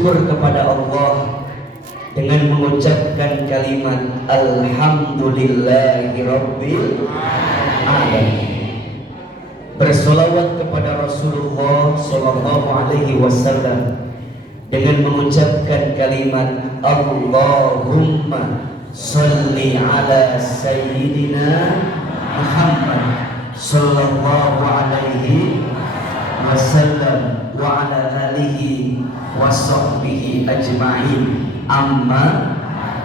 bersyukur kepada Allah dengan mengucapkan kalimat Alhamdulillahirabbil alamin. Bersolawat kepada Rasulullah sallallahu alaihi wasallam dengan mengucapkan kalimat Allahumma sholli ala sayyidina Muhammad sallallahu alaihi wasallam wa ala alihi wa sahbihi ajma'in. Amma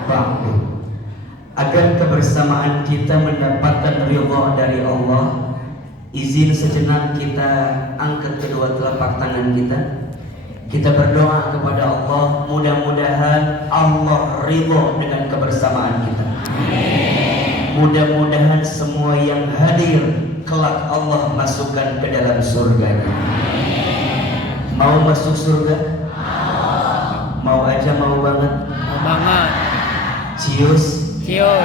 ba'du. Agar kebersamaan kita mendapatkan ridha dari Allah, izin sejenak kita angkat kedua telapak tangan kita. Kita berdoa kepada Allah, mudah-mudahan Allah ridha dengan kebersamaan kita. Mudah-mudahan semua yang hadir kelak Allah masukkan ke dalam surga. Mau masuk surga? Mau aja, mau banget? Mau banget. Cius? Cius.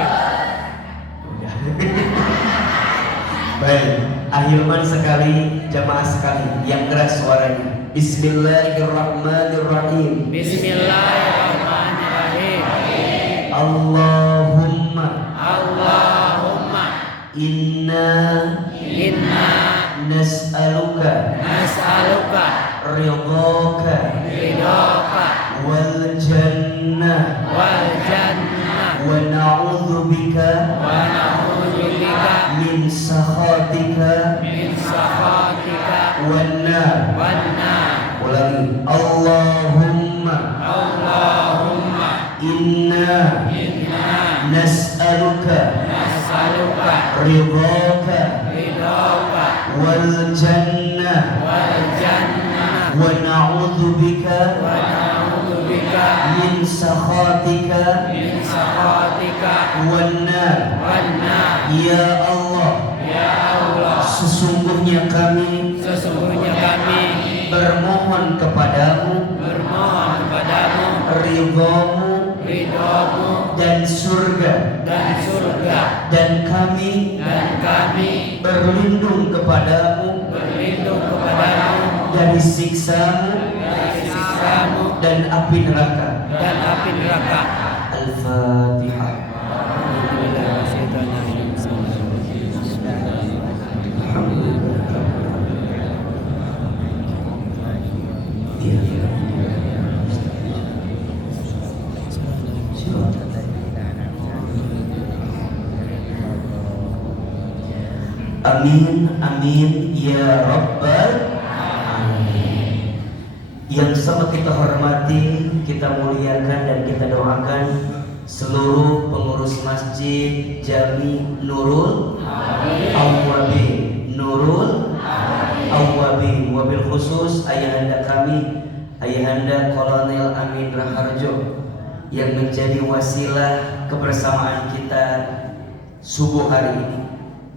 Baik, ahilman sekali, jamaah sekali, yang keras suaranya. Bismillahirrahmanirrahim. Bismillahirrahmanirrahim. Allahumma inna nas'aluka ridhaka wal jannah wa na'udzu bika min sakhatika wan nar. Ulangi. Allahumma inna nas'aluka ridhaka wal jannah wa na'udzu bika min sakhatika wan nar. Ya Allah, sesungguhnya kami bermohon kepadamu ridhamu dan surga, dan kami berlindung kepadamu dari siksamu dan api neraka. Al-Fatihah. Amin, amin, ya Rabbal alamin. Yang sama kita hormati, kita muliakan dan kita doakan seluruh pengurus masjid Jami Nurul Awwabin, wabil khusus ayahanda kami, ayahanda Kolonel Amin Raharjo, yang menjadi wasilah kebersamaan kita subuh hari ini.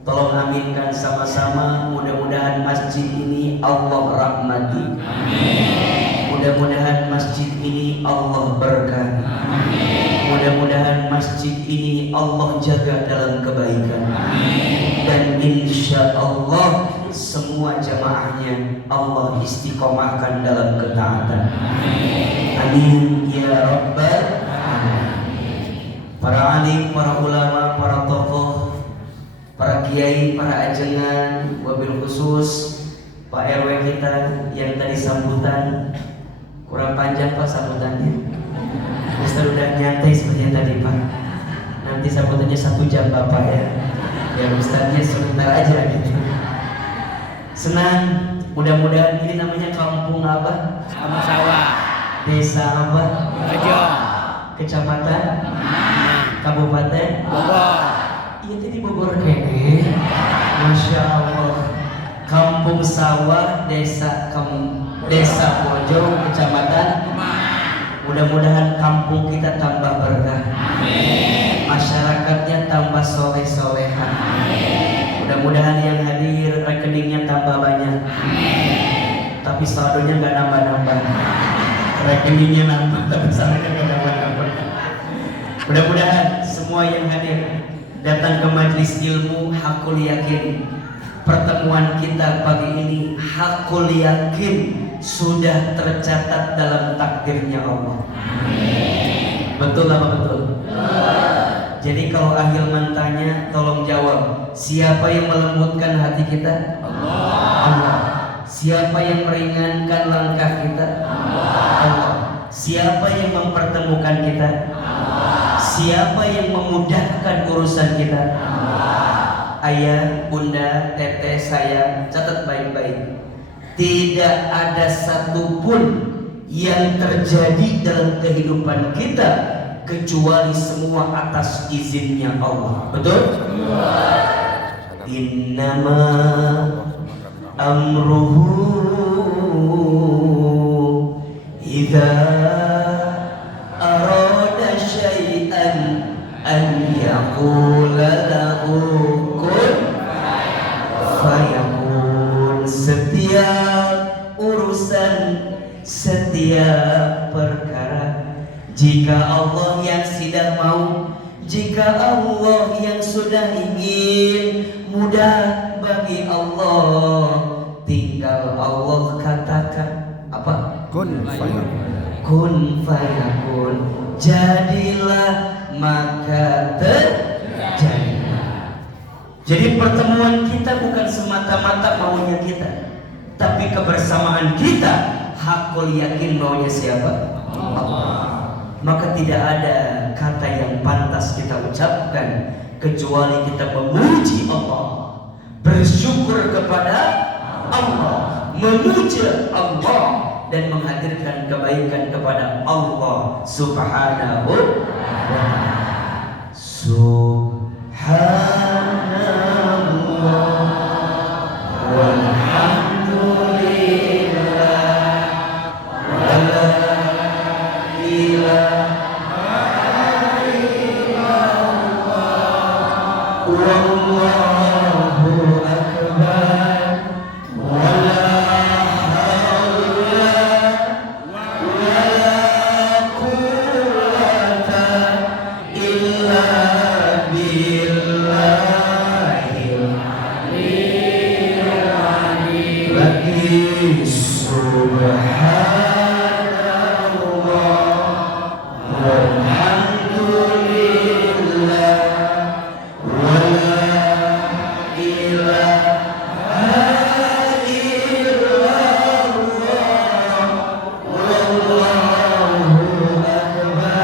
Tolong aminkan sama-sama, mudah-mudahan masjid ini Allah rahmati. Mudah-mudahan masjid ini Allah berkati. Mudah-mudahan masjid ini Allah jaga dalam kebaikan. Dan insya Allah semua jamaahnya Allah istiqomahkan dalam ketaatan. Amin ya Rabbal alamin. Para alim, para ulama, para tokoh, para kiai, para ajengan, wabil khusus Pak RW kita yang tadi sambutan kurang panjang Pak sambutannya. Ustaz udah nyantai sepertinya tadi Pak. Nanti sambutannya 1 jam Bapak ya. Ya Ustaznya sebentar aja gitu. Senang, mudah-mudahan ini namanya kampung apa? Sama sawah. Desa apa? Bojong. Kecamatan? Kabupaten? Bogor. Iya tadi Bogor kene. Masya Allah. Kampung Sawah, Desa Bojong, Kecamatan. Mudah-mudahan kampung kita tambah berkah. Masyarakatnya tambah soleh-solehan. Mudah-mudahan yang hadir rekeningnya tambah banyak. Tapi saldonya nggak nambah-nambah. Rekeningnya nambah, tapi saldonya nggak nambah-nambah. Mudah-mudahan semua yang hadir datang ke majelis ilmu hakul yakin pertemuan kita pagi ini hakul yakin sudah tercatat dalam takdirnya Allah. Betul apa betul? Jadi kalau Ahilman tanya, tolong jawab. Siapa yang melembutkan hati kita? Allah. Siapa yang meringankan langkah kita? Allah. Siapa yang mempertemukan kita? Allah. Siapa yang memudahkan urusan kita? Allah. Ayah, bunda, teteh, saya, catat baik-baik. Tidak ada satupun yang terjadi dalam kehidupan kita kecuali semua atas izinnya Allah. Betul? Innama amruhu idza arada syai'an an yaqula lahu kun fayakun. Setiap urusan, setiap perkara, jika Allah yang sudah mau, jika Allah yang sudah ingin, mudah bagi Allah. Tinggal Allah katakan apa? Kun fayakun. Kun fayakun. Jadilah maka terjadilah. Jadi pertemuan kita bukan semata-mata maunya kita, tapi kebersamaan kita hakul yakin maunya siapa? Allah. Maka tidak ada kata yang pantas kita ucapkan kecuali kita memuji Allah, bersyukur kepada Allah, memuja Allah, dan menghadirkan kebaikan kepada Allah Subhanahu wa ta'ala. Subhanallah walhamdulillah wala ilaha illallah wallahu akbar wala haula wala quwwata illa billahil aliyyil azim. Subhanallah walhamdulillah wala ilaha illallah wallahu akbar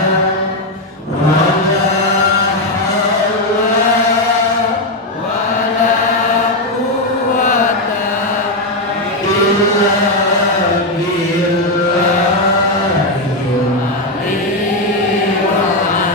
wala haula wala quwwata illa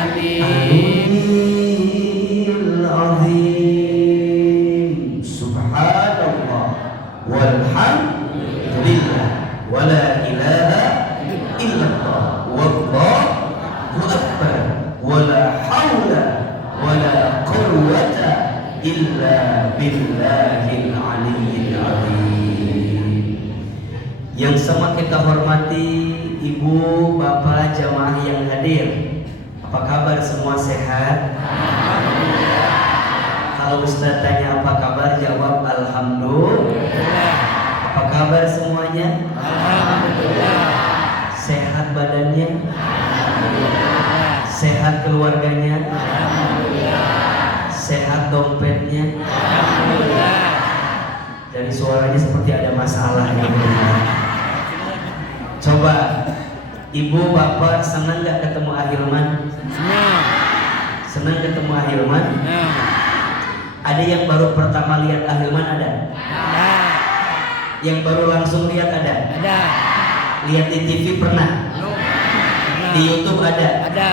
billahil azim. Subhanallah walhamdulillah wala ilaha illallah wallahu akbar wala haula wala quwwata illa billahil aliyyil azim. Yang sama kita hormati ibu, bapak, jamaah yang hadir. Apa kabar semua sehat? Alhamdulillah. Kalau Ustaz tanya apa kabar, jawab alhamdulillah. Apa kabar semuanya? Alhamdulillah. Sehat badannya? Alhamdulillah. Sehat keluarganya? Alhamdulillah. Sehat dompetnya? Alhamdulillah. Dari suaranya seperti ada masalah gitu. Coba, ibu bapak senang gak ketemu Ahilman? Senang. Senang ketemu Ahilman? Senang. Ada yang baru pertama lihat Ahilman ada? Ada. Yang baru langsung lihat ada? Ada. Lihat di TV pernah? Di YouTube ada? Ada.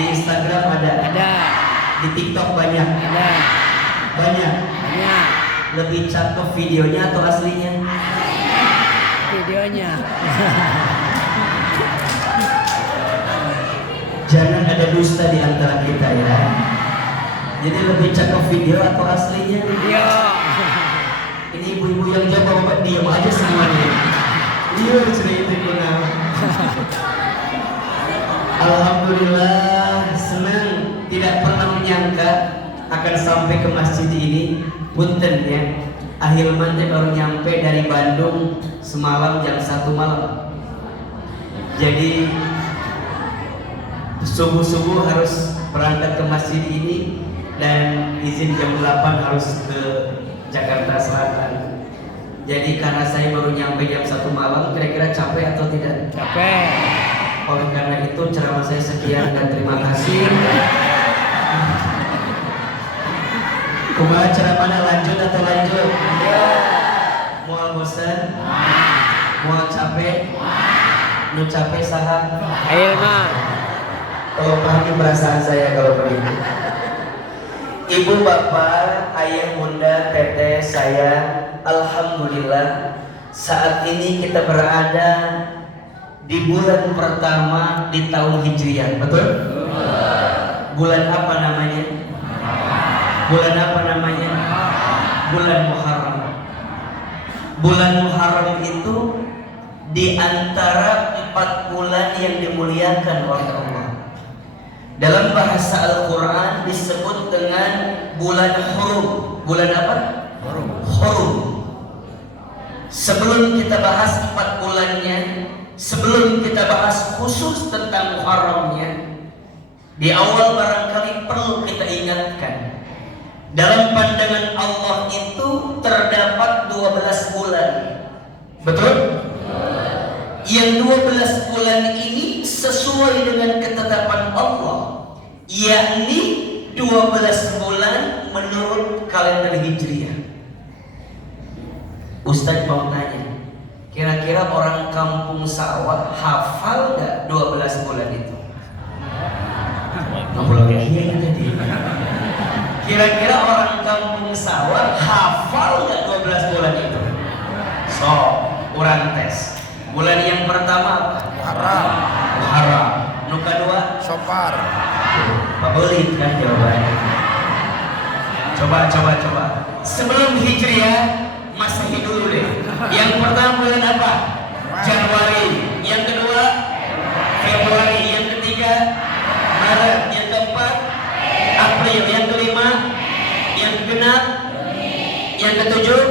Di Instagram ada? Ada. Di TikTok banyak? Ada. Banyak? Banyak. Lebih cakep videonya atau aslinya? Videonya. Jangan ada dusta di antara kita ya. Jadi lebih cakep video atau aslinya? Video. Ini ibu-ibu yang jawab bapak diam aja semuanya. Iya cerita kuna. Alhamdulillah, senang, tidak pernah menyangka akan sampai ke masjid ini. Punten ya, Ahilman teh baru nyampe dari Bandung semalam jam 1 malam. Jadi subuh-subuh harus berangkat ke masjid ini dan izin jam 8 harus ke Jakarta Selatan. Jadi karena saya baru nyampe jam 1 malam, kira-kira capek atau tidak? Capek. Oleh karena itu ceramah saya sekian dan terima kasih. Kumaha ceramahna, lanjut atau lanjut? Moal bosan? Moal capek? Nu capek saha? Ayo mah. Kalau pahami perasaan saya kalau begitu. Ibu, bapak, ayah, bunda, teteh, saya, alhamdulillah saat ini kita berada di bulan pertama di tahun Hijriah, betul? Bulan apa namanya? Bulan apa namanya? Bulan Muharram. Bulan Muharram itu di antara 4 bulan yang dimuliakan oleh Allah. Dalam bahasa Al-Quran disebut dengan bulan hurum. Bulan apa? Hurum. Sebelum kita bahas 4 bulannya, sebelum kita bahas khusus tentang Muharramnya, di awal barangkali perlu kita ingatkan, dalam pandangan Allah itu terdapat 12 bulan. Betul? Yang 12 bulan ini sesuai dengan ketetapan Allah, yakni 12 bulan menurut kalender Hijriah. Ustadz mau tanya, kira-kira orang kampung sawah hafal gak 12 bulan itu? Jadi kira-kira orang kampung sawah hafal gak 12 bulan itu? So, urang tes. Bulan yang pertama apa? Muharram. Nu kedua? Safar. Pabelit kan jawabannya. Coba. Sebelum Hijriah, Masehi dulu deh. Yang pertama bulan apa? Januari. Yang kedua? Februari. Yang ketiga? Maret. Yang keempat? April. Yang kelima? Yang keenam? Yang ketujuh?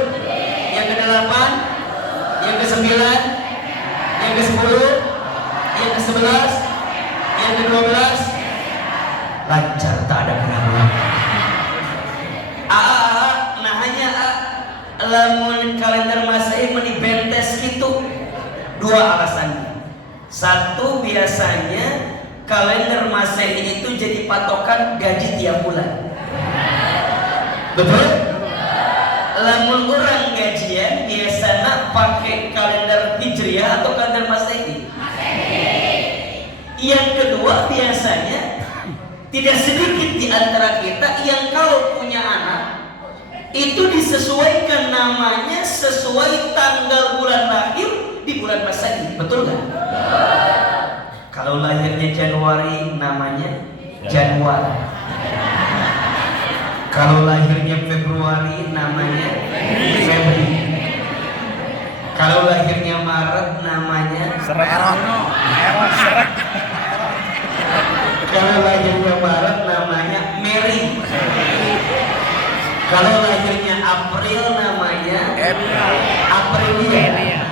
Yang kedelapan? Yang kesembilan? Yang ke-10, yang ke-11, yang ke-12, lancar, tak ada keraguan. Nah hanya lamun kalender Masehi menibentes gitu, 2 alasan. Satu, biasanya kalender Masehi itu jadi patokan gaji tiap bulan. Betul? Lamun orang gajian biasanya pakai kalender Hijriah atau kalender Masehi. Yang kedua, biasanya tidak sedikit di antara kita yang kalau punya anak itu disesuaikan namanya sesuai tanggal bulan lahir di bulan Masehi. Betul nggak? Kalau lahirnya Januari namanya Januari. Kalau lahirnya Februari namanya Februari. Kalau lahirnya Maret namanya Seret. Kalau lahirnya Maret namanya Mary. Kalau lahirnya April namanya Aprilia.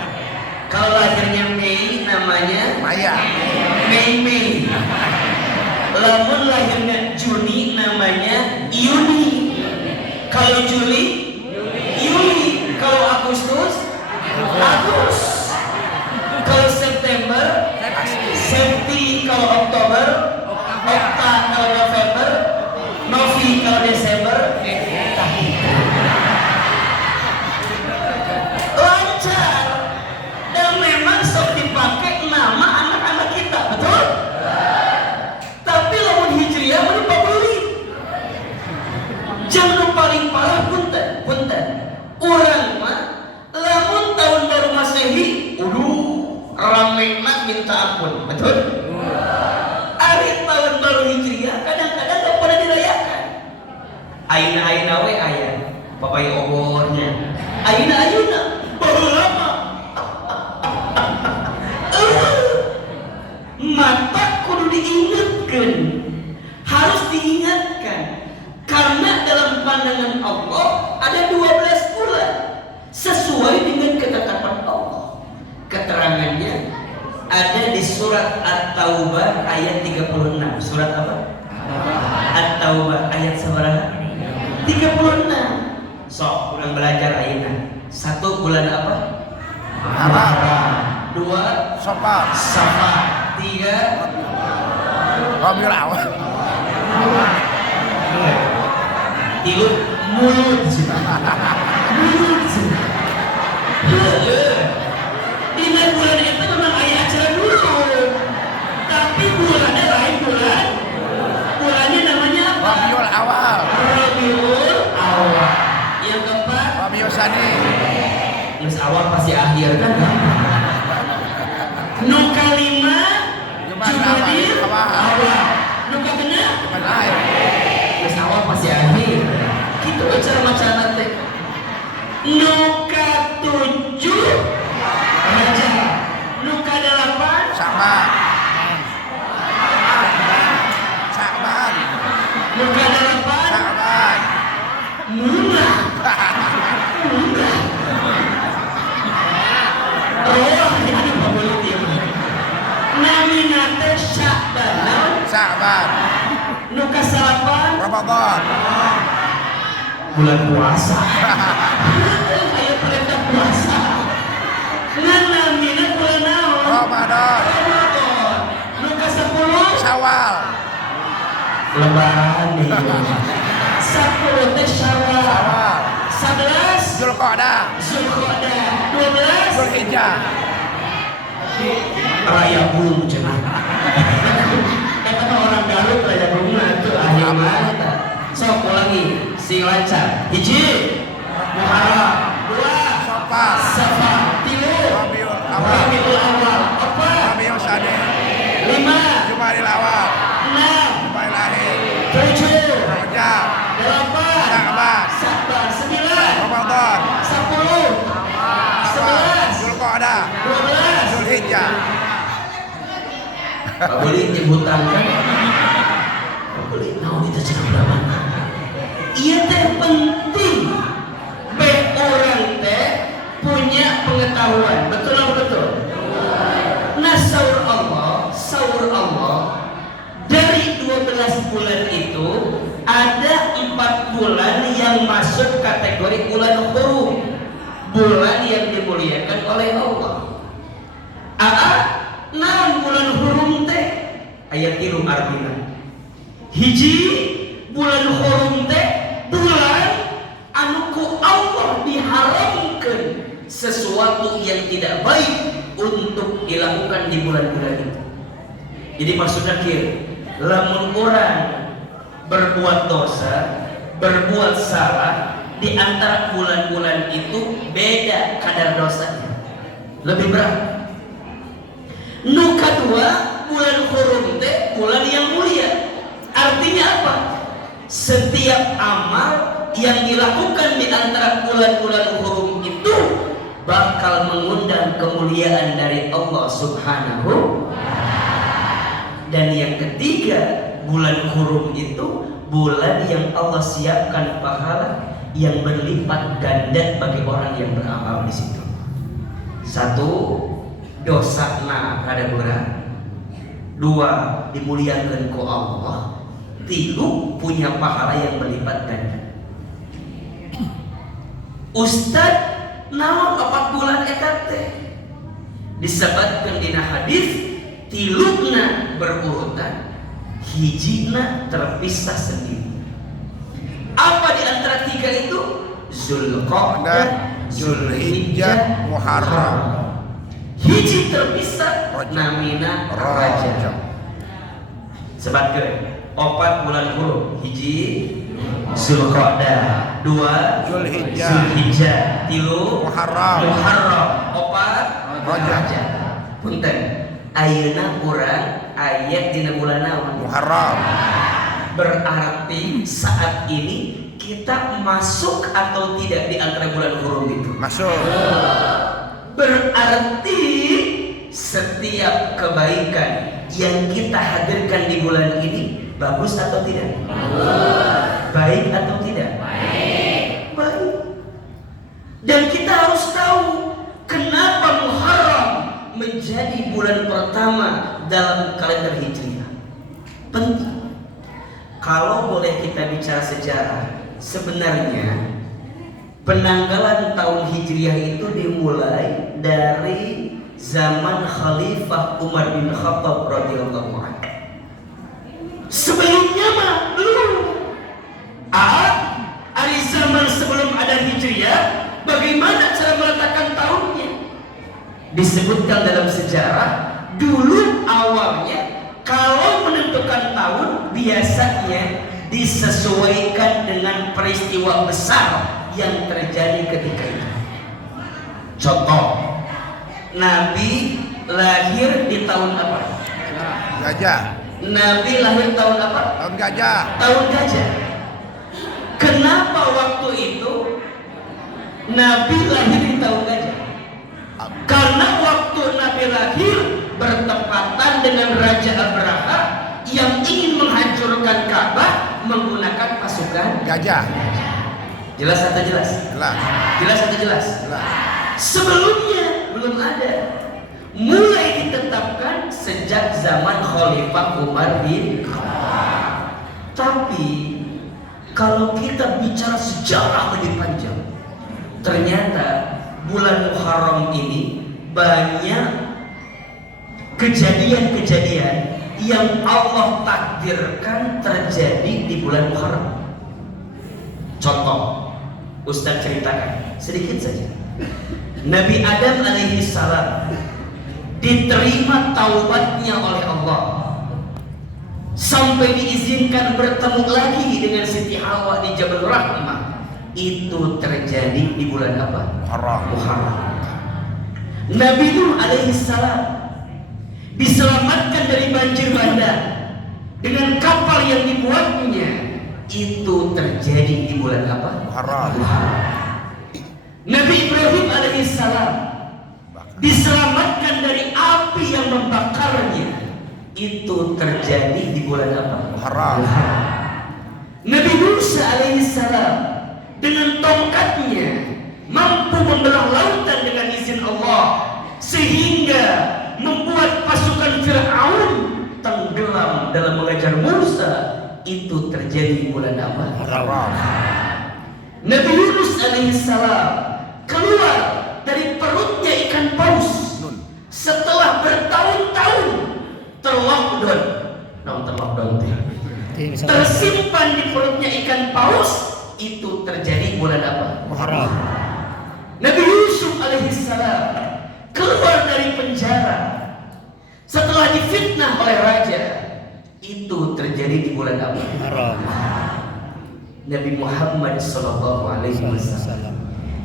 Kalau lahirnya Mei namanya Maya. Mei. Lamun lahirnya Juni namanya Yuni. Kalau Juli, Yuli. Kalau Agustus, Agus. Kalau September, Septi. Kalau Oktober, Okta. Kalau November, Novi. Kalau Desember, lancar. Dan memang sok dipakai nama anak-anak kita, betul? Tapi lamun Hijriah menumpah beli. Jangan paling parah punten. Orang mah lamun tahun baru Masehi, ramena minta ampun, betul? Hari tahun baru Hijriah kadang-kadang gak pada dirayakan. Aina we aya, papai obornya. Aina baheula mah. Mata kudu diingatkan, harus diingatkan, karena dalam pandangan Allah ada 12 bulan. At-Taubah ayat 36. Surat apa? At-Taubah ayat seberapa? 36. Sok kurang belajar ayatnya. 1 bulan apa? Muharram. 2 Safar. 3 Rabiul Awal. 3 Mulud. Ingat bulan itu memang ayat acara dulu, tapi bulannya lain bulan. Bulannya namanya apa? Rabiul Awal. Rabiul Awal. Yang keempat Rabiul Tsani. Terus awal pasti akhir kan? Nu kalima Jumadil awal. Nu kagenep terus awal pasti akhir. Gitu acara macam teh. Nu ka-7 Rajab. Nu ka-8 Sya'ban. Nu ka-8 Sya'ban. Murah. Oh, ini boleh diam. Namina teh Sya'ban. Nu ka-8 Ramadan. bulan puasa. Ayo perintah puasa. Namina bulan naon? Ramadan. Ramadan. Nu ka-10 Syawal. Lebaran nih. 10 teh Syawal. 11 Zulqa'dah. Zulqa'dah. 12 Zulhijjah. Raya Bung cenah. Kata orang Garut Raya Bung itu akhir mana? Sok ulangi si lancar. 1 Muharram. 2 Safar. 3 Rabiul Awal. Rabiul Awal. 4 Rabiul Tsani. 5 Jumadil Awal. 6 Jumadil Akhir. 7 Rajab. 8 Sya'ban. Sabar 9 Ramadan. 10 11 Zulqa'dah. 12 Zulhijjah. Pak boleh nyebutan kan? Pak boleh mau kita cenah berapa? Iya teh penting. Baik orang teh punya pengetahuan. Betul atau betul? Nah sahur Allah dari 12 bulan itu ada 4 bulan yang masuk kategori bulan hurum, bulan yang dimuliakan oleh Allah. Nah bulan hurum teh ayat 3 artinya. Hiji bulan hurum teh bulan anu ku Allah diharamkan sesuatu yang tidak baik untuk dilakukan di bulan-bulan itu. Jadi maksudnya lamun orang berbuat dosa, berbuat salah di antara bulan-bulan itu beda kadar dosanya. Lebih berat. Nu kedua bulan hurum teh bulan yang mulia. Artinya apa? Setiap amal yang dilakukan di antara bulan-bulan hurum itu bakal mengundang kemuliaan dari Allah Subhanahu. Dan yang ketiga, bulan hurum itu bulan yang Allah siapkan pahala yang berlipat ganda bagi orang yang beramal di situ. 1, dosa kada berat. 2, dimuliakan ku Allah. 3, punya pahala yang berlipat ganda. Ustad naon 4 bulan eta teh disebutkan dina hadis 3 berurutan, hijina terpisah sendiri. Apa di antara 3 itu? Zulqa'dah, Zulhijjah, Muharram. Hiji terpisah namina Rajab. Sebatkeun 4 bulan hurum. Hiji Zulqa'dah, 2 Zulhijjah, 3 Muharram, 4 Rajab. Punten, ayeuna urang ayat dina bulan naon? Muharram. Berarti saat ini kita masuk atau tidak di antara bulan hurum itu? Masuk. Berarti setiap kebaikan yang kita hadirkan di bulan ini bagus atau tidak? Baik atau tidak? Baik. Dan kita harus tahu kenapa Muharram menjadi bulan pertama dalam kalender Hijriah. Penting. Kalau boleh kita bicara sejarah, sebenarnya penanggalan tahun Hijriah itu dimulai dari zaman Khalifah Umar bin Khattab radhiyallahu anhu. Sebelumnya mah belum. Hari zaman sebelum ada Hijriah, bagaimana cara meletakkan tahunnya? Disebutkan dalam sejarah, dulu awalnya kalau menentukan tahun biasanya disesuaikan dengan peristiwa besar yang terjadi ketika itu. Contoh, Nabi lahir di tahun apa? Gajah. Nabi lahir tahun apa? Tahun gajah. Tahun gajah. Kenapa waktu itu Nabi lahir di tahun gajah? Karena waktu Nabi lahir bertepatan dengan Raja Abraha yang ingin menghancurkan Ka'bah menggunakan pasukan Gajah. Jelas atau jelas? Jelas. Jelas atau jelas? Jelas. Sebelumnya belum ada. Mulai ditetapkan sejak zaman Khalifah Umar bin Khattab. Tapi kalau kita bicara sejarah lebih panjang, ternyata bulan Muharram ini banyak kejadian-kejadian yang Allah takdirkan terjadi di bulan Muharram. Contoh, Ustaz ceritakan sedikit saja. Nabi Adam alaihi salam diterima taubatnya oleh Allah sampai diizinkan bertemu lagi dengan Siti Hawa di Jabal Rahmah. Itu terjadi di bulan apa? Muharram. Nabi Nuh alaihi salam diselamatkan dari banjir bandang dengan kapal yang dibuatnya. Itu terjadi di bulan apa? Muharram. Nabi Ibrahim alaihissalam diselamatkan dari api yang membakarnya. Itu terjadi di bulan apa? Muharram. Nabi Musa alaihissalam dengan tongkatnya mampu membelah lautan dengan izin Allah sehingga membuat pasukan Fir'aun tenggelam dalam mengejar Musa. Itu terjadi di bulan apa? Muharram. Nabi Yunus alaihissalam keluar dari perutnya ikan paus setelah bertahun-tahun tersimpan di perutnya ikan paus. Itu terjadi bulan apa? Muharram. Nabi Yusuf alaihissalam keluar dari penjara setelah difitnah oleh raja. Itu terjadi di bulan apa? Muharram. Nabi Muhammad sallallahu alaihi wasallam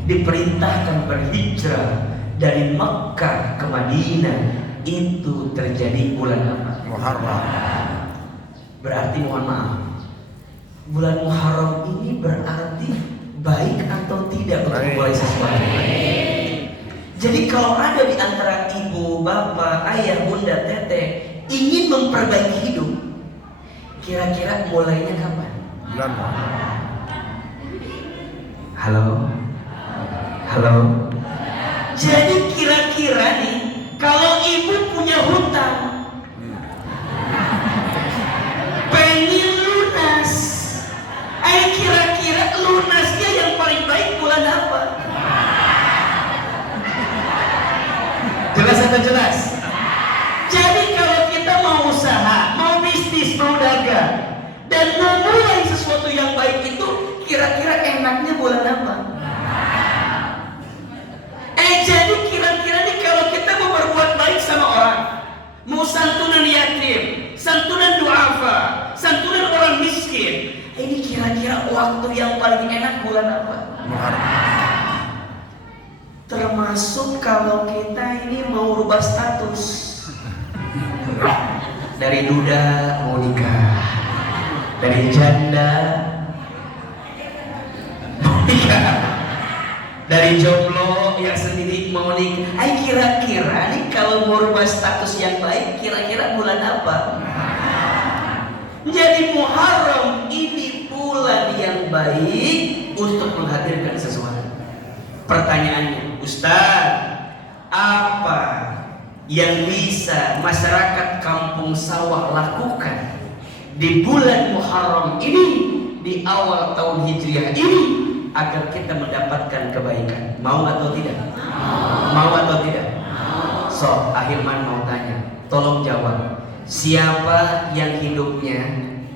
diperintahkan berhijrah dari Makkah ke Madinah. Itu terjadi bulan apa? Muharram. Berarti mohon maaf, bulan Muharram ini berarti baik atau tidak untuk memulai sesuatu? Jadi kalau ada di antara ibu, bapak, ayah, bunda, teteh ingin memperbaiki hidup, kira-kira mulainya kapan? Bulan Muharram. Halo? Halo? Jadi kira-kira nih, kalau ibu punya hutang, pengen lunas, kira-kira lunasnya yang paling baik bulan apa? Jelas atau jelas? Jadi kalau kita mau usaha, mau bisnis, mau dagang, dan mau mulai sesuatu yang baik itu, kira-kira enaknya bulan apa? Jadi kira-kira nih kalau kita mau berbuat baik sama orang, mau santunan yatim, santunan duafa, santunan orang miskin, ini kira-kira waktu yang paling enak bulan apa? Muharram. Termasuk kalau kita ini mau rubah status dari duda mau nikah, dari janda mau nikah, dari jomblo yang sendiri mau nikah. Kira-kira nih kalau mau rubah status yang baik, kira-kira bulan apa? Jadi Muharram ini bulan yang baik untuk menghadirkan sesuatu. Pertanyaannya, Ustaz, apa yang bisa masyarakat Kampung Sawah lakukan di bulan Muharram ini, di awal tahun Hijriah ini, agar kita mendapatkan kebaikan? Mau atau tidak? Mau atau tidak? So, Ahilman mau tanya, tolong jawab. Siapa yang hidupnya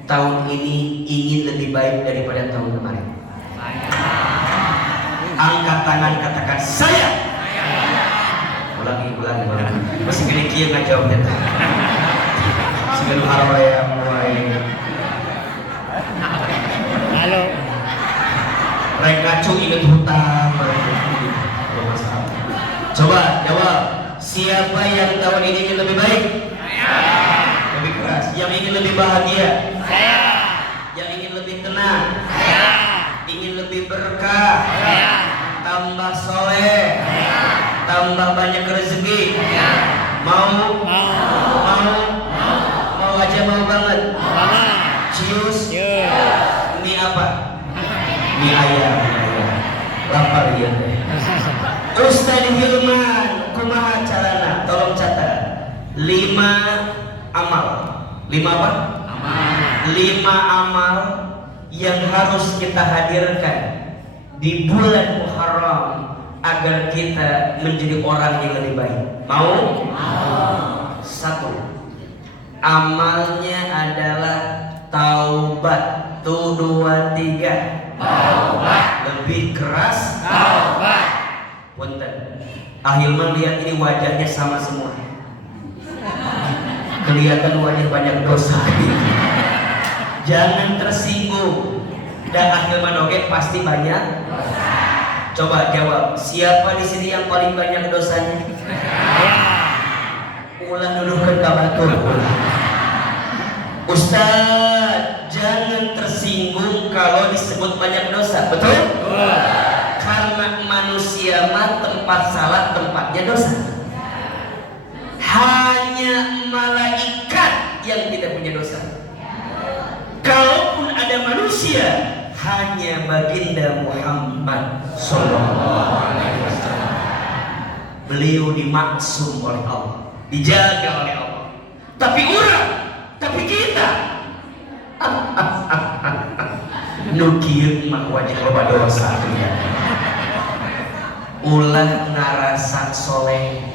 tahun ini ingin lebih baik daripada tahun kemarin? Angkat tangan, katakan saya. Ulangi. Masih gini kia nggak jawab kita. Segala hal yang mulai. Halo. Mereka ngacu ingat hutang. Coba jawab. Siapa yang tahun ini ingin lebih baik? Lebih keras. Yang ingin lebih bahagia? Saya. Yang ingin lebih tenang? Saya. Ingin lebih berkah? Saya. Tambah soleh? Tambah banyak rezeki? Mau? Mau aja, mau banget? Cius? Mie apa? Mie ayam. Lapar ya. Ustaz Hilman, kumaha carana? Tolong catat. 5 amal. 5 apa? 5 amal yang harus kita hadirkan di bulan Muharram agar kita menjadi orang yang lebih baik. Mau? 1. Amalnya adalah taubat. 1, 2, 3. Taubat. Lebih keras. Taubat. Punten. Ahilman lihat ini wajahnya sama semua. Kelihatan wajah banyak dosa. Jangan tersinggung. Dan Ahilman oke pasti banyak. Coba jawab. Siapa di sini yang paling banyak dosanya? Ulang dulu ke kabatur. Ustaz, jangan tersinggung kalau disebut banyak dosa. Betul? Karena manusia mah tempat salah tempatnya dosa. Hanya malaikat yang tidak punya dosa. Kalaupun ada manusia, hanya baginda Muhammad Sallallahu Alaihi Wasallam. Beliau dimaksum oleh Allah, dijaga oleh Allah. Tapi kita nukir mah wajah loba dosa. Ulah ngarasa soleh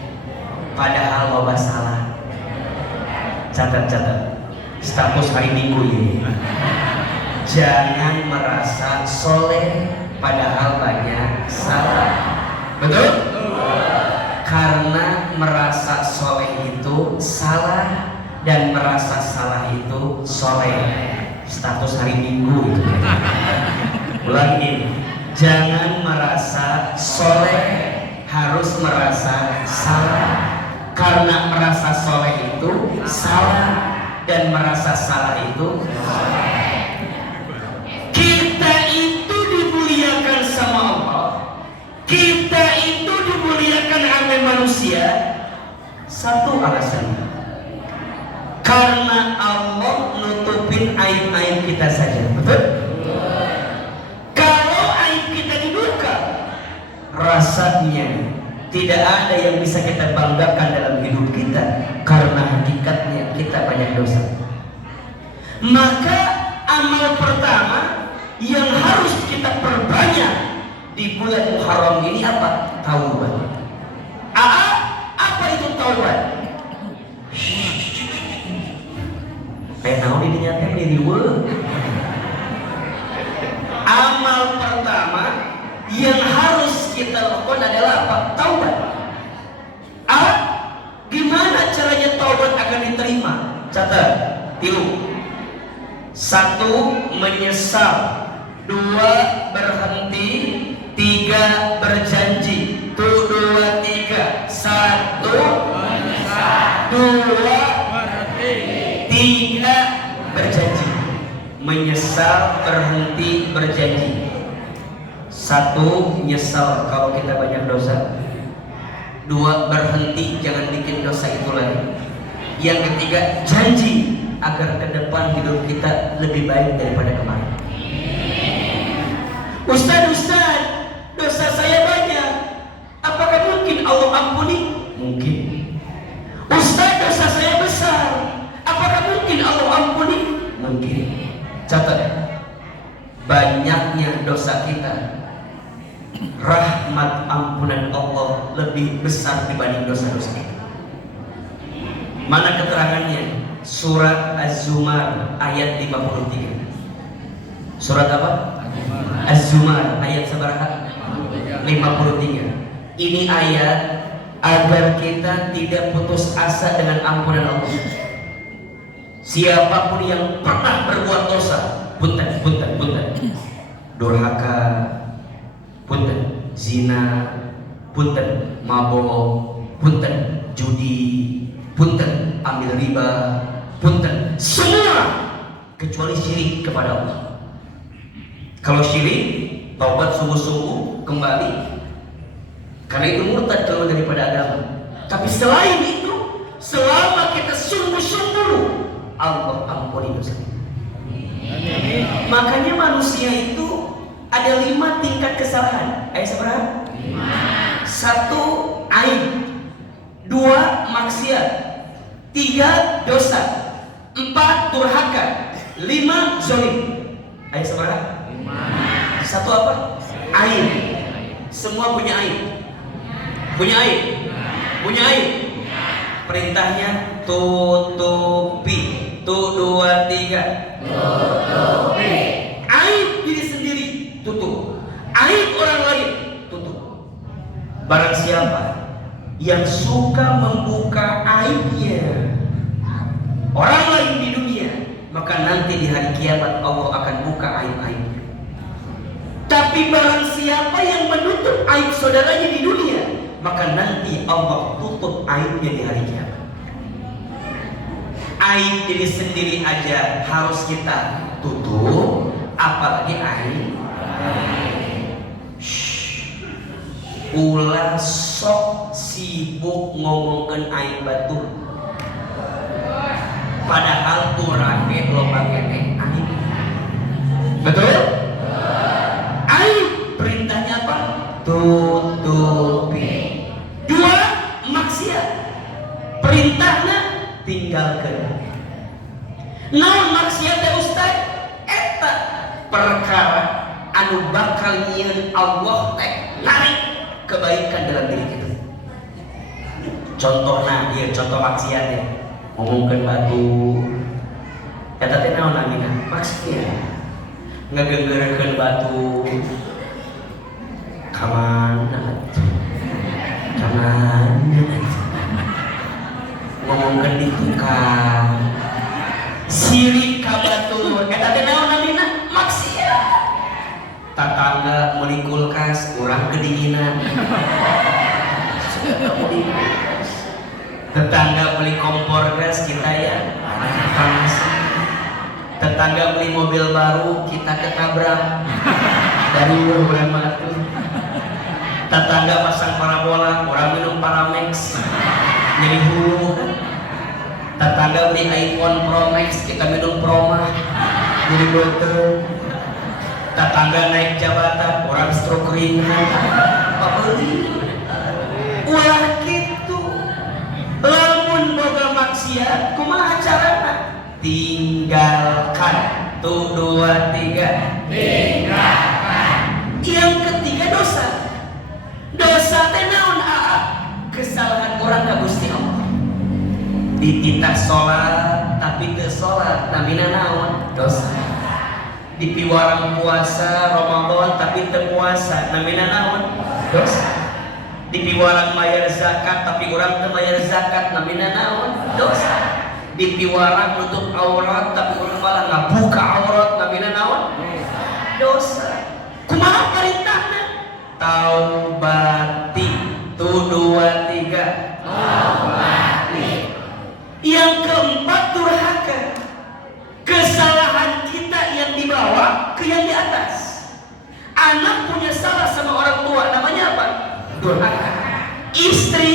padahal loba salah. Catat status hari Minggu ya. Jangan merasa soleh padahal banyak salah. Betul? Karena merasa soleh itu salah dan merasa salah itu soleh. Status hari Minggu itu. Ulangi, jangan merasa soleh, harus merasa salah. Karena merasa soleh itu salah dan merasa salah itu soleh. Kita itu dimuliakan sama Allah. Kita itu dimuliakan oleh manusia. Satu alasan. Karena Allah nutupin aib-aib kita saja. Betul? Kalau aib kita dibuka, rasanya tidak ada yang bisa kita banggakan dalam hidup kita. Karena hakikatnya kita banyak dosa. Maka amal pertama yang harus kita perbanyak di bulan Muharram ini apa? Taubat. Apa itu taubat? Kayak tahu ini nyata di amal pertama yang harus kita lakukan adalah apa? Taubat. Gimana caranya taubat akan diterima? Catat. 3. 1. Menyesal. 2. Berhenti. 3. Berjanji. 1, 2, 3. 1. Menyesal. 2. Berhenti. 3. Berjanji. Menyesal, berhenti, berjanji. 1. Nyesal kalau kita banyak dosa. 2. Berhenti, jangan bikin dosa itu lagi. Yang ketiga, janji agar ke depan hidup kita lebih baik daripada kemarin. Ustaz, dosa saya banyak. Apakah mungkin Allah ampuni? Mungkin. kita, rahmat ampunan Allah lebih besar dibanding dosa-dosa kita. Mana keterangannya? Surat Az-Zumar ayat 53. Surat apa? Az-Zumar ayat seberapa? 53. Ini ayat agar kita tidak putus asa dengan ampunan Allah. Siapapun yang pernah berbuat dosa, punten, durhaka, punten, zina, punten, mabok, punten, judi, punten, ambil riba, punten, semua kecuali syirik kepada Allah. Kalau syirik, taubat sungguh-sungguh kembali, karena itu murtad keluar daripada agama. Tapi selain itu, selama kita sungguh-sungguh, Allah ampuni dosa kita. Makanya manusia itu ada 5 tingkat kesalahan. Ayat seberapa? 1 aib, 2 maksiat, 3 dosa, 4 durhaka, 5 zalim. Ayat seberapa? 1 apa? Aib. Semua punya aib. Punya aib. Punya aib. Perintahnya tutupi. 1, 2, 3. Tutupi. Aib diri sendiri, tutup. Aib orang lain, tutup. Barang siapa yang suka membuka aibnya orang lain di dunia, maka nanti di hari kiamat Allah akan buka aib-aibnya. Tapi barang siapa yang menutup aib saudaranya di dunia, maka nanti Allah tutup aibnya di hari kiamat. Aib diri sendiri aja harus kita tutup, apalagi aib. Ulah sok sibuk ngomongin aib batur, padahal kurangnya lo pakai aib. Betul? Aib perintahnya apa? Tutupi. 2 maksiat, perintahnya tinggalkan. Naon maksiat ya Ustaz? Eta perkara anu bakal nyieun Allah teh narik kebaikan dalam diri kita. Contohna ieu contoh maksiat ya. Ngomongkeun batu. Eta teh naon namina? Maksiat. Ngegenggerekeun batu. Kamana? Ngomongkeun di tukang. Sirik ka batur. Eta teh naon namina? Maksiat. Tetangga meuli kulkas, urang kedinginan. Tetangga beli kompor gas, kita ya panas. Tetangga beli mobil baru, kita ketabrak dari urang batu. Tetangga pasang parabola, orang minum Paramex, jadi hulu. Tetangga beli iPhone Pro Max, kita minum Promah, jadi botol. Tetangga naik jabatan, orang stroke ringan, apa beli? Ulah gitu. Lamun boga maksiat, kumaha carana? Tinggalkan. 1, 2, 3. Tinggalkan. Yang ketiga dosa. Dosa teh naon aa? Kesalahan orang ka Gusti Allah. Dititah sholat tapi teu sholat, namina naon? Dosa. Dipiwarang puasa Ramadan tapi teu puasa, namina naon? Dosa. Dipiwarang bayar zakat tapi orang teu bayar zakat, namina naon? Dosa. Dipiwarang nutup aurat tapi orang malah ngabuka aurat, namina naon? Dosa. Kumaha perintahna? Taubati. 1, 2, 3. Taubati. Yang keempat durhaka. Kesalahan kita yang di bawah ke yang di atas. Anak punya salah sama orang tua, namanya apa? Durhaka. Istri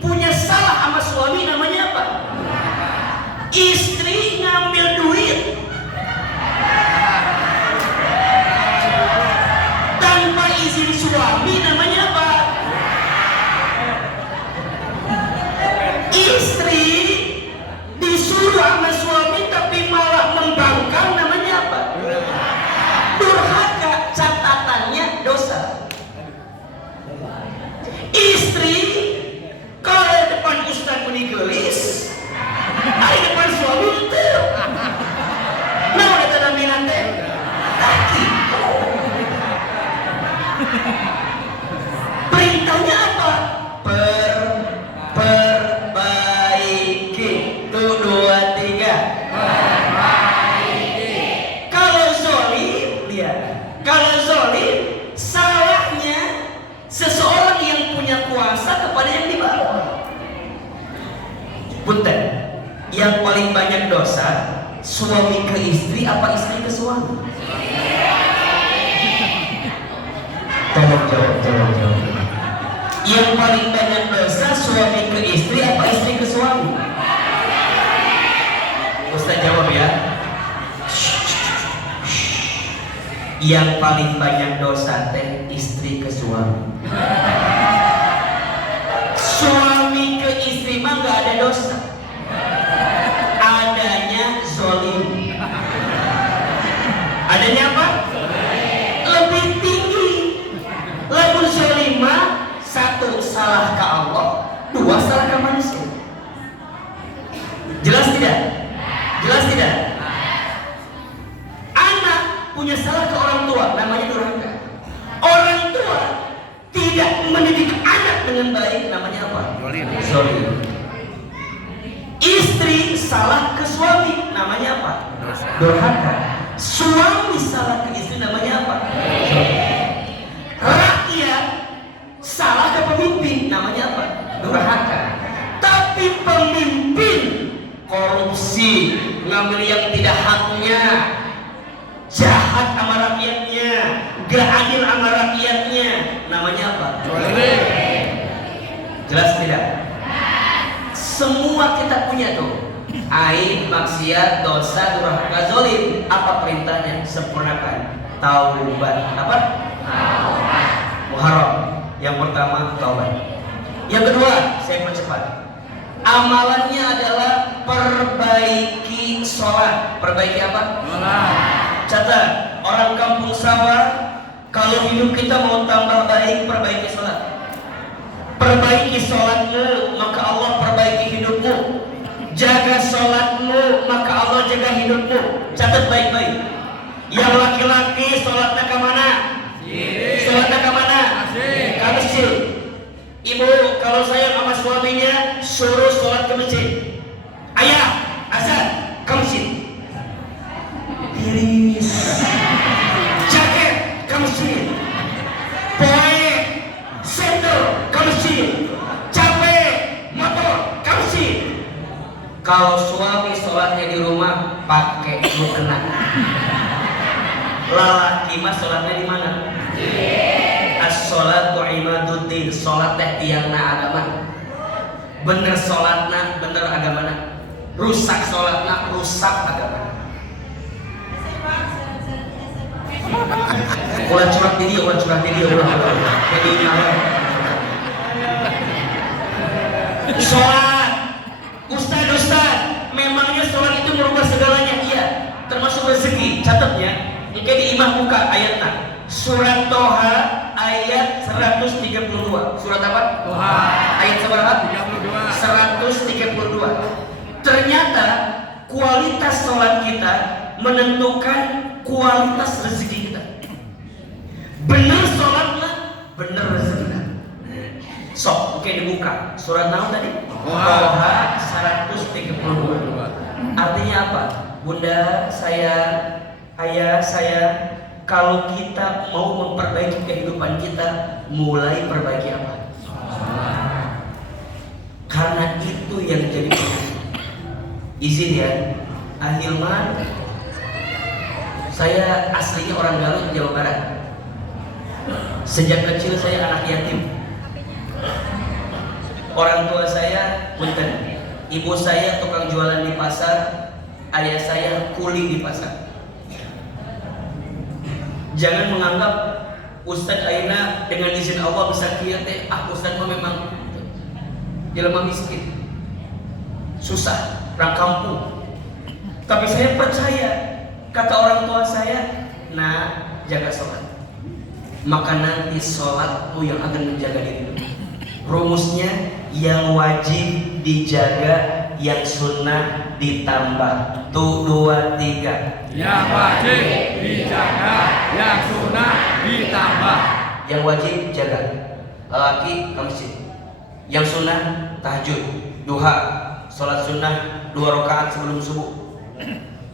punya salah sama suami, namanya apa? Istri ngambil duit tanpa izin suami, namanya apa? Istri disuruh sama suami tapi malah membangkang, namanya apa? Durhaka. Catatan punya kuasa kepada yang di bawah. Punten, yang paling banyak dosa suami ke istri apa istri ke suami? Tolong jawab. Yang paling banyak dosa suami ke istri apa istri ke suami? Ustaz jawab ya. Yang paling banyak dosa teh istri ke suami. Suami ke istri mah nggak ada dosa, adanya zolim. Adanya apa? Lebih tinggi. Lamun zolimah, satu salah ke Allah, dua salah ke manusia. Jelas tidak? Jelas tidak? Anak punya salah ke orang tua, namanya durhaka. Orang tua tidak mendidik anak dengan baik, namanya apa? Zolim. Istri salah ke suami, namanya apa? Durhaka. Suami salah ke istri, namanya apa? Rakyat salah ke pemimpin, namanya apa? Durhaka. Tapi pemimpin korupsi, ngambil yang tidak haknya, jahat sama rakyatnya, gak adil sama rakyatnya, namanya apa? Jelas tidak? Semua kita punya tuh aib, maksiat, dosa, durhaka, zolim. Apa perintahnya? Sempurnakan. Taubat. Apa? Taubat. Muharram. Yang pertama taubat. Yang kedua, saya percepat. Amalannya adalah perbaiki sholat. Perbaiki apa? Catat, orang kampung sawah, kalau hidup kita mau tambah baik, perbaiki sholat. Perbaiki sholatmu, maka Allah perbaiki hidupmu. Jaga sholatmu, maka Allah jaga hidupmu. Catat baik-baik. Yang laki-laki sholatnya ke mana? Sholatnya ke mana? Ke masjid. Ibu kalau sayang sama suaminya, suruh sholat ke masjid. Ayah, azan ke masjid. Iris, jaket ke masjid. Poe, sendal ke masjid. Capek, motor ke masjid. Kalau suami sholatnya di rumah, pakai mukena. Lelaki mah sholatnya di mana? As-sholatu imaduddin. Sholat teh tiangna agama. Bener sholatna, bener agamana. Rusak sholatna, rusak agama. Ulah curhat di dia, jadi sholat. Ustaz, memangnya sholat itu merubah segalanya? Iya, termasuk rezeki. Catat ya, oke, di imam buka ayatnya. Surat Toha ayat 132. Surat apa? Toha. Ayat berapa? 132. Ternyata kualitas sholat kita menentukan kualitas rezeki kita. Benar sholatlah, benar rezekinya. Sok, oke, dibuka. Surat naon tadi? Toha 132. Artinya apa? Bunda saya, ayah saya, kalau kita mau memperbaiki kehidupan kita, mulai perbaiki apa? Karena itu yang jadi penyakit. Izin ya, Ahilman, saya aslinya orang Garut, Jawa Barat. Sejak kecil saya anak yatim. Orang tua saya punten, ibu saya tukang jualan di pasar, ayah saya kuli di pasar. Jangan menganggap Ustadz ayeuna dengan izin Allah bisa kieu teh, Ustadz mah memang jelema miskin, susah, orang kampung. Tapi saya percaya kata orang tua saya, nah jaga sholat, maka nanti sholatmu yang akan menjaga dirimu. Rumusnya yang wajib dijaga, yang sunnah ditambah. Tuh 2, 3. Yang wajib dijaga, yang sunnah ditambah. Yang wajib jaga, lelaki ke masjid. Yang sunnah tahajud, duha, sholat sunnah 2 rakaat sebelum subuh.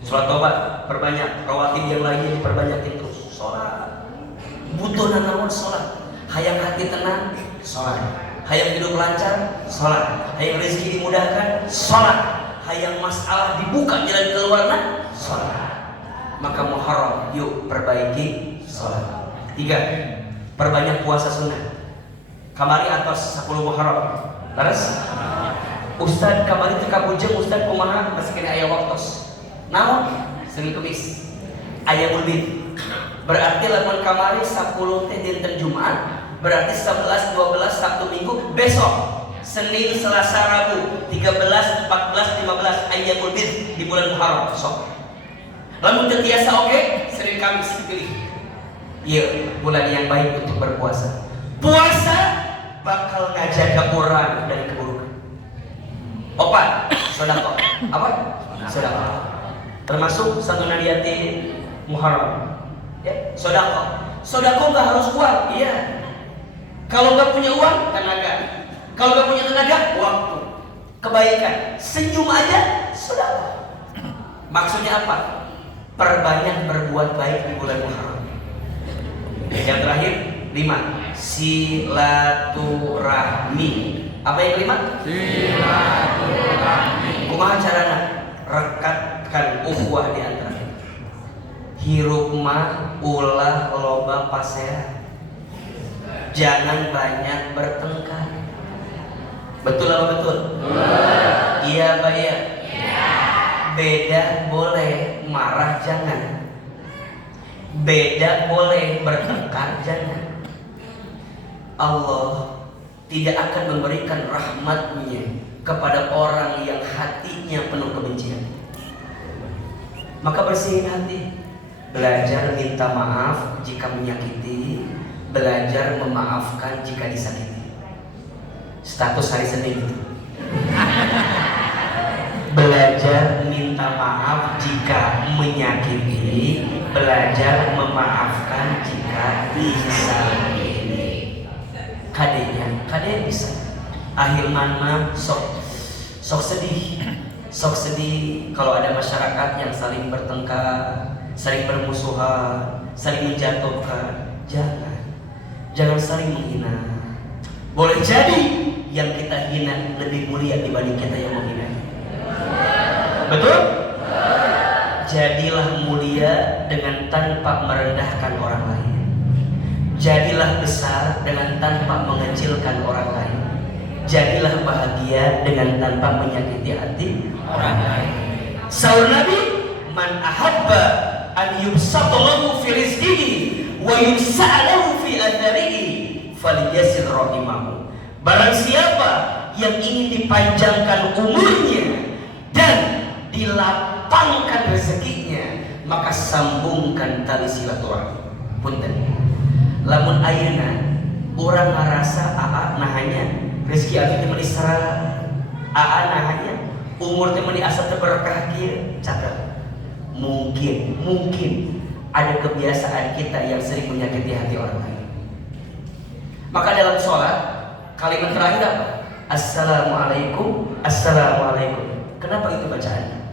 Sholat tobat perbanyak, rawatib yang lainnya diperbanyak terus. Sholat butuh nanawan sholat, hayang hati tenang, sholat. Hayang hidup lancar, sholat. Hayang rezeki dimudahkan, sholat. Hayang masalah dibuka jalan keluarnya, sholat. Maka Muharram, yuk perbaiki sholat. 3, perbanyak puasa sunnah. Kamari atas 10 Muharram. Terus Ustad kamari teka bujeng Ustad kumaha masih kena aya waktos. Naon? Senin Kemis. Aya mulbit. Berarti lamun kamari 10 teh dinten Jumat, berarti 11, 12, Sabtu Minggu, besok Senin, Selasa, Rabu 13, 14, 15 aya mulbit di bulan Muharram sok. Lamun teu tiasa oke, Senin Kamis pilih. Iya, bulan yang baik untuk berpuasa. Puasa bakal ngajaga orang dari keburukan. Opat, sedekah. Apa? Sedekah. Termasuk santunan yatim Muharram. Ya, sedekah. Sedekah enggak harus uang, iya. Kalau enggak punya uang, tenaga. Kalau enggak punya tenaga, waktu. Kebaikan, senyum aja sedekah. Maksudnya apa? Perbanyak berbuat baik di bulan Muharram. Yang terakhir, 5, silaturahmi. Apa yang kelima? Silaturahmi. Kumaha carana? Rekatkan ukhuwah di antara kita. Hirup mah ulah loba pasea. Jangan banyak bertengkar. Betul apa betul? Iya Pak ya. Beda boleh, marah jangan. Beda boleh, bertengkar jangan. Allah tidak akan memberikan rahmatnya kepada orang yang hatinya penuh kebencian. Maka bersihin hati. Belajar minta maaf jika menyakiti, belajar memaafkan jika disakiti. Status hari Senin itu. Belajar minta maaf jika menyakiti, belajar memaafkan jika disakiti. Kadenya bisa. Ahilman mah sok sedih kalau ada masyarakat yang saling bertengkar, saling bermusuhan, saling menjatuhkan. Jangan saling menghina. Boleh jadi yang kita hina lebih mulia dibanding kita yang menghina. Betul? Jadilah mulia dengan tanpa merendahkan orang lain. Jadilah besar dengan tanpa mengecilkan orang lain. Jadilah bahagia dengan tanpa menyakiti hati orang lain. Saur Nabi, man ahabba an yubsatalahu fi rizqihi wa yusa'alahu fi atharihi falyasil rahimahu. Barang siapa yang ingin dipanjangkan umurnya dan dilapangkan rezekinya, maka sambungkan tali silaturahmi. Punten. Lamun ayeuna urang ngarasa aa nahanya rezeki abdi teh meuli sarang, aa nahanya umur teh meuli asa teu berkah kieu, catet. Mungkin ada kebiasaan kita yang sering menyakiti hati orang lain. Maka dalam sholat kalimat terakhir apa? Assalamualaikum, assalamualaikum. Kenapa itu bacaannya?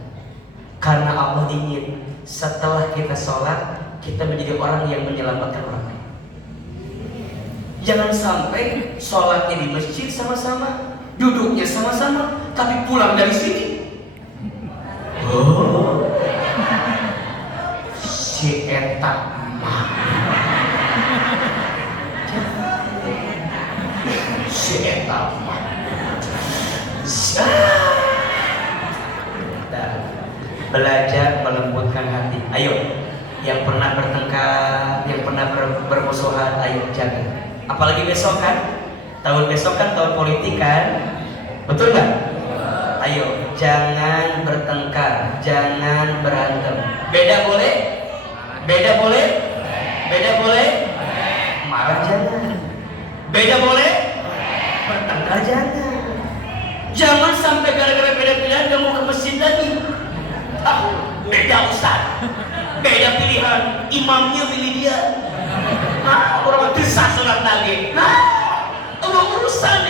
Karena Allah ingin setelah kita sholat kita menjadi orang yang menyelamatkan orang lain. Jangan sampai sholatnya di masjid sama-sama, duduknya sama-sama, tapi pulang dari sini, oh, si etak mah, si etak mah, belajar melembutkan hati. Ayo, yang pernah bertengkar, yang pernah bermusuhan, ayo jaga. Apalagi besok kan, tahun besok kan tahun politik kan, betul nggak? Ayo, jangan bertengkar, jangan berantem. Beda boleh, marah jangan. Beda boleh, bertengkar jangan. Jangan sampai gara-gara beda pilihan kamu ke masjid lagi. Beda ustaz, beda pilihan, imamnya pilih dia. Orang desa sholat lagi. Urusan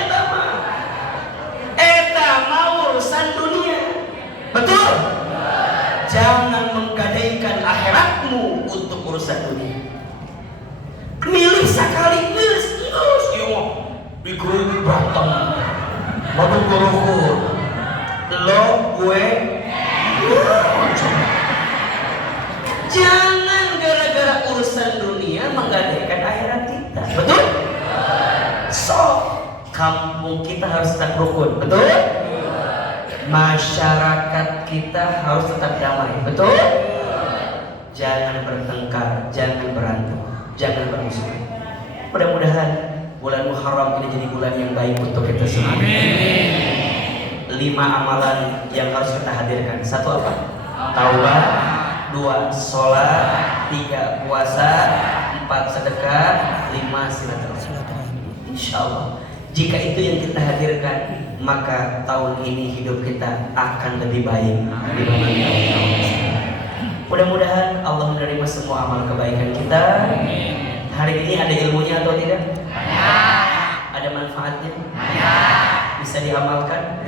eta mah urusan dunia. Betul? Jangan menggadaikan akhiratmu untuk urusan dunia. Milih sekali, di ikut batang mabuk guruku lo gue jangan gara-gara urusan dunia menggadaikan akhirat kita, betul? So kampung kita harus tetap rukun, betul? Masyarakat kita harus tetap damai, betul? Jangan bertengkar, jangan berantem, jangan bermusuhan. Mudah-mudahan bulan Muharram ini jadi bulan yang baik untuk kita semua. 5 amalan yang harus kita hadirkan. 1 apa? Taubat. 2 sholat. 3 puasa. 4 sedekah. 5 silaturahmi. Insya Allah, jika itu yang kita hadirkan, maka tahun ini hidup kita akan lebih baik dibanding tahun-tahun sebelumnya. Mudah-mudahan Allah menerima semua amal kebaikan kita. Hari ini ada ilmunya atau tidak? Ada manfaatnya? Bisa diamalkan?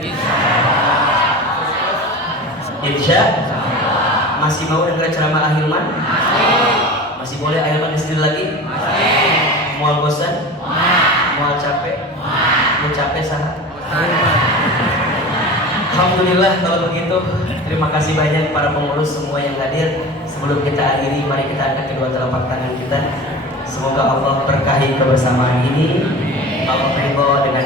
Insya masih mau dengar ceramah Ahilman? Masih boleh Ahilman di sini lagi? Mual bosan? Mual capek? Mau capek sah? Alhamdulillah kalau begitu. Terima kasih banyak para pengurus semua yang hadir. Sebelum kita akhiri, mari kita angkat kedua telapak tangan kita. Semoga Allah berkahi kebersamaan ini. Allah ridho dengan